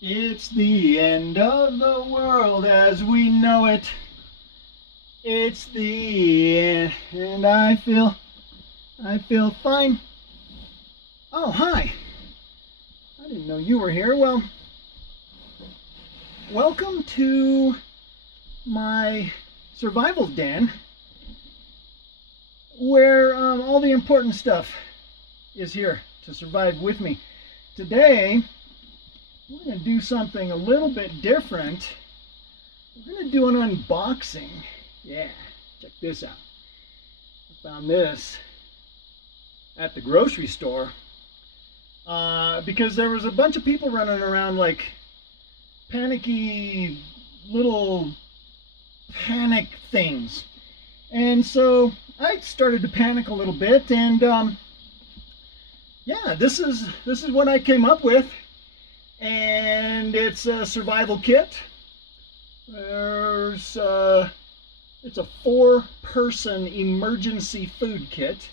It's the end of the world as we know it. It's the end, and I feel fine. Oh, hi. I didn't know you were here. Well, welcome to my survival den where all the important stuff is here to survive with me. Today, we're going to do something a little bit different. We're going to do an unboxing. Yeah, check this out. I found this at the grocery store because there was a bunch of people running around like panicky little panic things. And so I started to panic a little bit, and yeah, this is what I came up with. And it's a survival kit. It's a 4-person emergency food kit.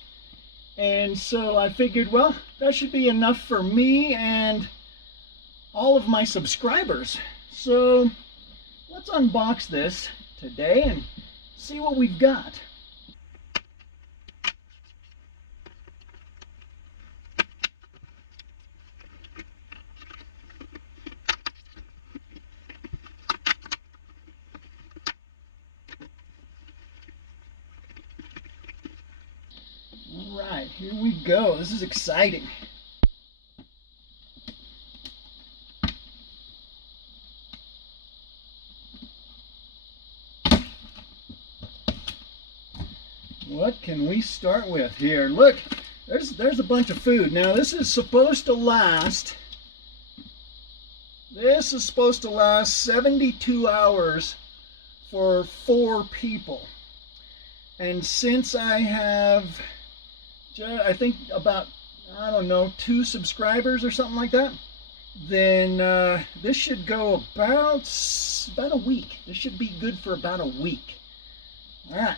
And so I figured, well, that should be enough for me and all of my subscribers. So let's unbox this today and see what we've got. All right, here we go. This is exciting. What can we start with here? Look, there's a bunch of food. Now this is supposed to last 72 hours for 4 people. And since I have, I think about, I don't know, 2 subscribers or something like that, then this should go about a week. This should be good for about a week. All right.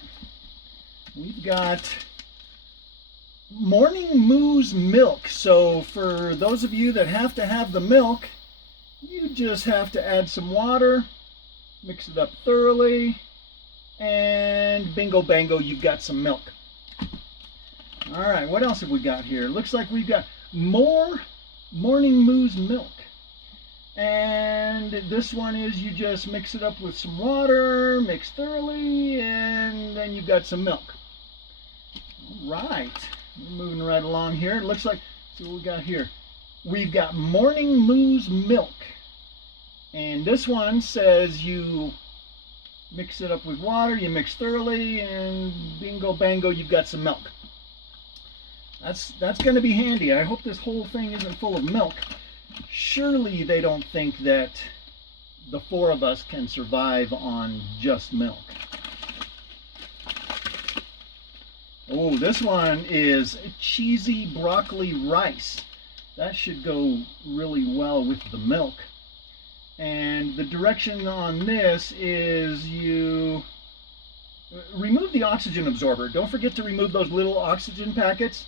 We've got Morning Moo's milk. So for those of you that have to have the milk, you just have to add some water, mix it up thoroughly, and bingo bango, you've got some milk. All right, what else have we got here? Looks like we've got more Morning Moo's milk. And this one is you just mix it up with some water, mix thoroughly, and then you've got some milk. All right, we're moving right along here. It looks like, see what we got here. We've got Morning Moo's milk. And this one says you mix it up with water, you mix thoroughly, and bingo bango, you've got some milk. That's going to be handy. I hope this whole thing isn't full of milk. Surely they don't think that the 4 of us can survive on just milk. Oh, this one is cheesy broccoli rice. That should go really well with the milk. And the direction on this is you remove the oxygen absorber. Don't forget to remove those little oxygen packets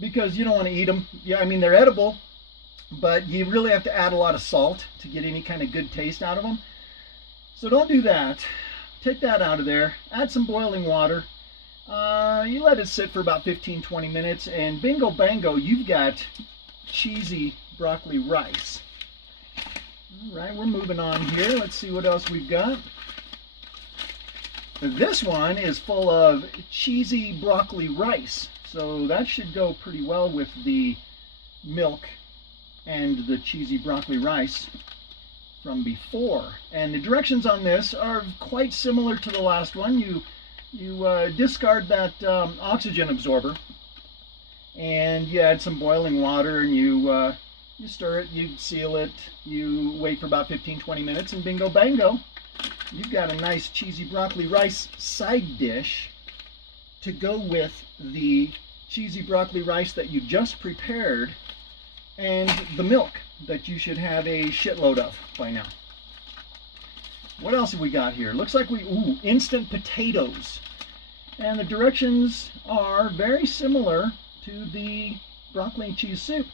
because you don't want to eat them. Yeah, I mean, they're edible, but you really have to add a lot of salt to get any kind of good taste out of them. So don't do that. Take that out of there. Add some boiling water. You let it sit for about 15-20 minutes, and bingo bango, you've got cheesy broccoli rice. All right, we're moving on here. Let's see what else we've got. This one is full of cheesy broccoli rice, so that should go pretty well with the milk and the cheesy broccoli rice from before. And the directions on this are quite similar to the last one. You discard that oxygen absorber, and you add some boiling water, and you stir it, you seal it, you wait for about 15-20 minutes, and bingo bango, you've got a nice cheesy broccoli rice side dish to go with the cheesy broccoli rice that you just prepared and the milk that you should have a shitload of by now. What else have we got here? Looks like instant potatoes. And the directions are very similar to the broccoli and cheese soup.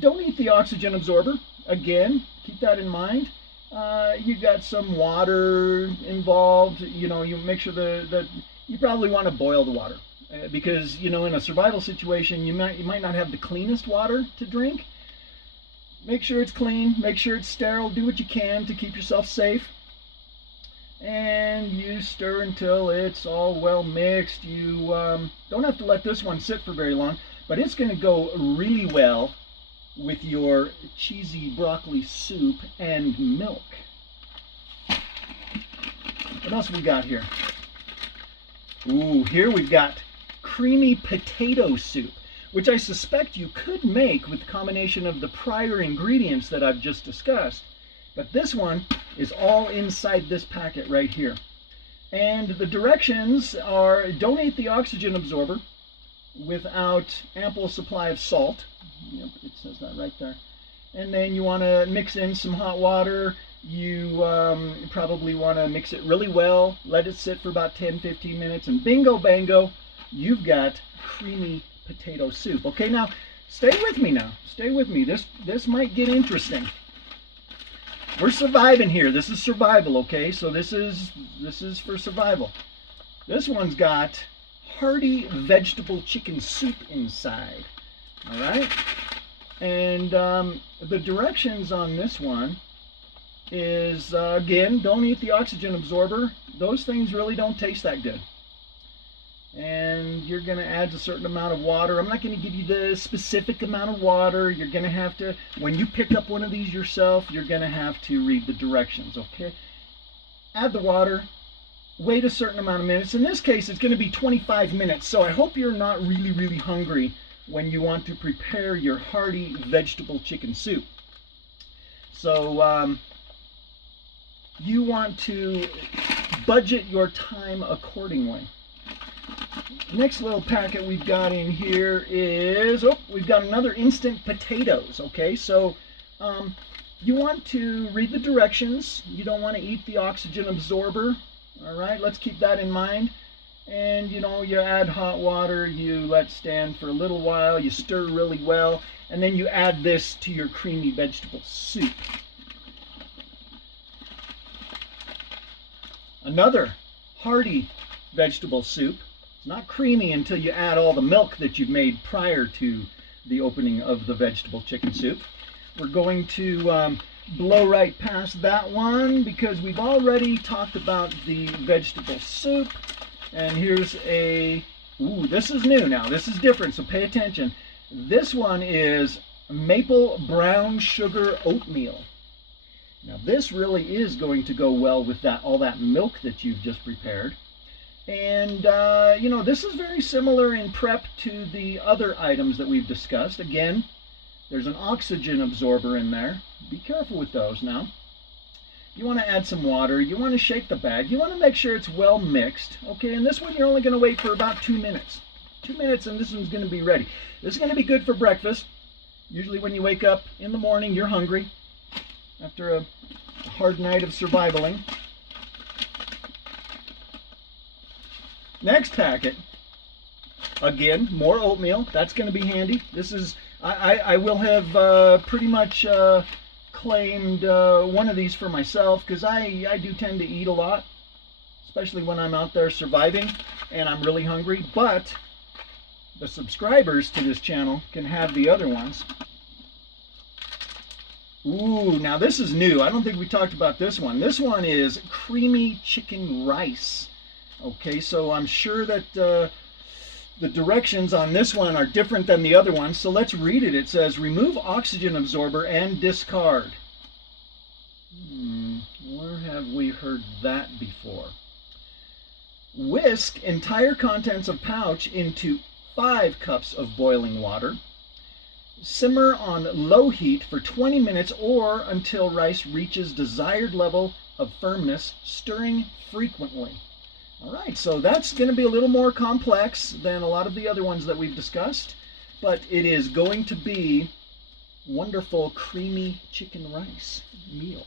Don't eat the oxygen absorber. again, keep that in mind. You got some water involved. You know, you make sure that you probably want to boil the water because you know in a survival situation you might not have the cleanest water to drink. Make sure it's clean. Make sure it's sterile. Do what you can to keep yourself safe. And you stir until it's all well mixed. You don't have to let this one sit for very long, but it's going to go really well with your cheesy broccoli soup and milk. What else we got here? Ooh, here we've got creamy potato soup, which I suspect you could make with the combination of the prior ingredients that I've just discussed. But this one is all inside this packet right here. And the directions are: donate the oxygen absorber without ample supply of salt. Yep, it says that right there. And then you want to mix in some hot water. You probably want to mix it really well, let it sit for about 10-15 minutes, and bingo bango, you've got creamy potato soup. Okay, now stay with me now. Stay with me. This might get interesting. We're surviving here. This is survival, okay? So this is for survival. This one's got hearty vegetable chicken soup inside. All right? And the directions on this one is, again, don't eat the oxygen absorber. Those things really don't taste that good. And you're going to add a certain amount of water. I'm not going to give you the specific amount of water. You're going to have to, when you pick up one of these yourself, you're going to have to read the directions, okay? Add the water. Wait a certain amount of minutes. In this case, it's going to be 25 minutes. So I hope you're not really, really hungry when you want to prepare your hearty vegetable chicken soup. So you want to budget your time accordingly. Next little packet we've got in here is, we've got another instant potatoes. Okay, so you want to read the directions. You don't want to eat the oxygen absorber. All right, let's keep that in mind. And you know, you add hot water, you let stand for a little while, you stir really well, and then you add this to your creamy vegetable soup. Another hearty vegetable soup. It's not creamy until you add all the milk that you've made prior to the opening of the vegetable chicken soup. We're going to blow right past that one because we've already talked about the vegetable soup. And here's a, ooh, this is new now. This is different, so pay attention. This one is maple brown sugar oatmeal. Now this really is going to go well with that, all that milk that you've just prepared. And, you know, this is very similar in prep to the other items that we've discussed. Again, there's an oxygen absorber in there. Be careful with those now. You want to add some water. You want to shake the bag. You want to make sure it's well mixed. Okay, and this one you're only going to wait for about 2 minutes. 2 minutes and this one's going to be ready. This is going to be good for breakfast. Usually when you wake up in the morning, you're hungry after a hard night of survivaling. Next packet, again, more oatmeal. That's going to be handy. This is, I will have pretty much claimed one of these for myself because I do tend to eat a lot, especially when I'm out there surviving and I'm really hungry. But the subscribers to this channel can have the other ones. Ooh, now this is new. I don't think we talked about this one. This one is creamy chicken rice. Okay, so I'm sure that the directions on this one are different than the other one, so let's read it. It says, remove oxygen absorber and discard. Where have we heard that before? Whisk entire contents of pouch into 5 cups of boiling water. Simmer on low heat for 20 minutes or until rice reaches desired level of firmness, stirring frequently. All right, so that's going to be a little more complex than a lot of the other ones that we've discussed, but it is going to be wonderful creamy chicken rice meal.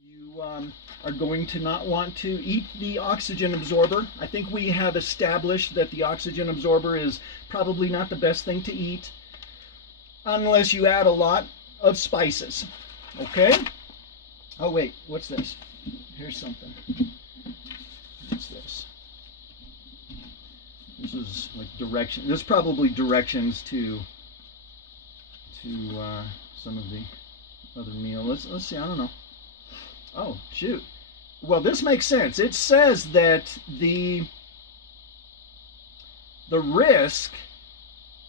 You are going to not want to eat the oxygen absorber. I think we have established that the oxygen absorber is probably not the best thing to eat. unless you add a lot of spices. Okay? Oh wait, what's this? Here's something. What's this? This is like direction. This is probably directions to some of the other meal. Let's see. I don't know. Oh shoot. Well, this makes sense. It says that the risk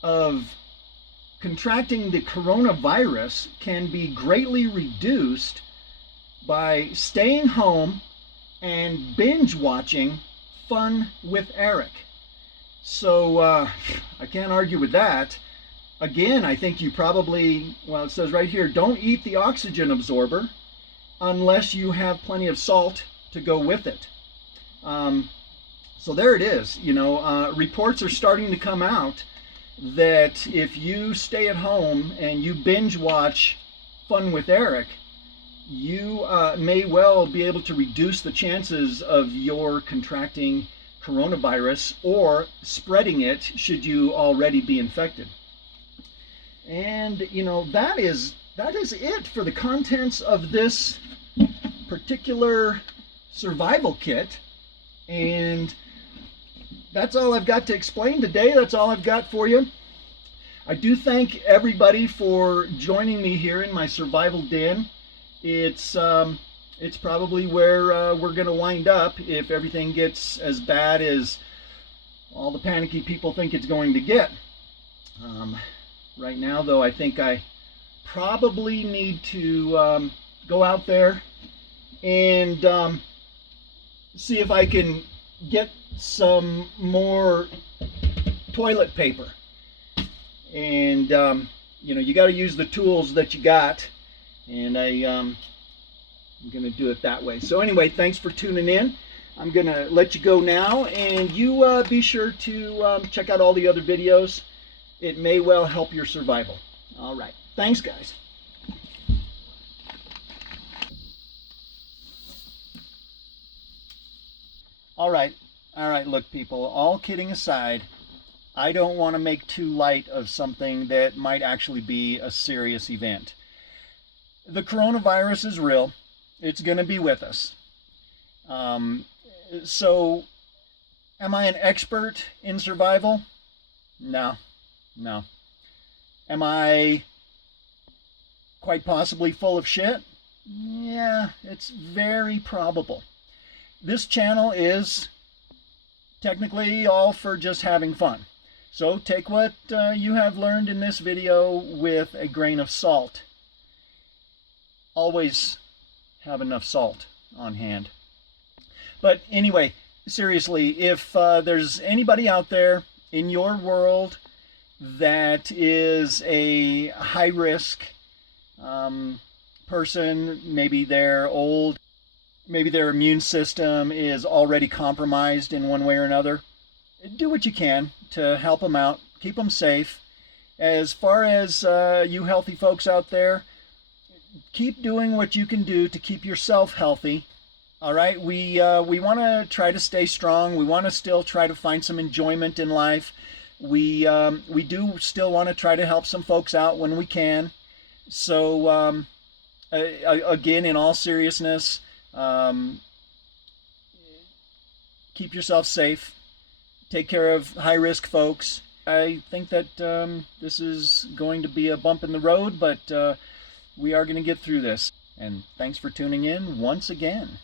of contracting the coronavirus can be greatly reduced by staying home and binge watching Fun with Eric. So I can't argue with that. Again, I think you probably, well, it says right here, don't eat the oxygen absorber unless you have plenty of salt to go with it. So there it is. You know, reports are starting to come out that if you stay at home and you binge watch Fun with Eric, you may well be able to reduce the chances of your contracting coronavirus or spreading it should you already be infected. And you know, that is it for the contents of this particular survival kit. And that's all I've got to explain today. That's all I've got for you. I do thank everybody for joining me here in my survival den. It's probably where we're going to wind up if everything gets as bad as all the panicky people think it's going to get. Right now, though, I think I probably need to go out there and see if I can get some more toilet paper. And you know, you got to use the tools that you got, and I'm going to do it that way. So anyway, thanks for tuning in. I'm going to let you go now, and you be sure to check out all the other videos. It may well help your survival. All right. Thanks, guys. All right. Look, people, all kidding aside, I don't want to make too light of something that might actually be a serious event. The coronavirus is real. It's going to be with us. So, am I an expert in survival? No. Am I quite possibly full of shit? Yeah, it's very probable. This channel is technically all for just having fun. So take what you have learned in this video with a grain of salt. Always have enough salt on hand. But anyway, seriously, if there's anybody out there in your world that is a high-risk person, maybe they're old, maybe their immune system is already compromised in one way or another, do what you can to help them out, keep them safe. As far as you healthy folks out there, keep doing what you can do to keep yourself healthy. All right, we want to try to stay strong. We want to still try to find some enjoyment in life. We do still want to try to help some folks out when we can. So again, in all seriousness, keep yourself safe. Take care of high-risk folks. I think that this is going to be a bump in the road, but we are going to get through this. And thanks for tuning in once again.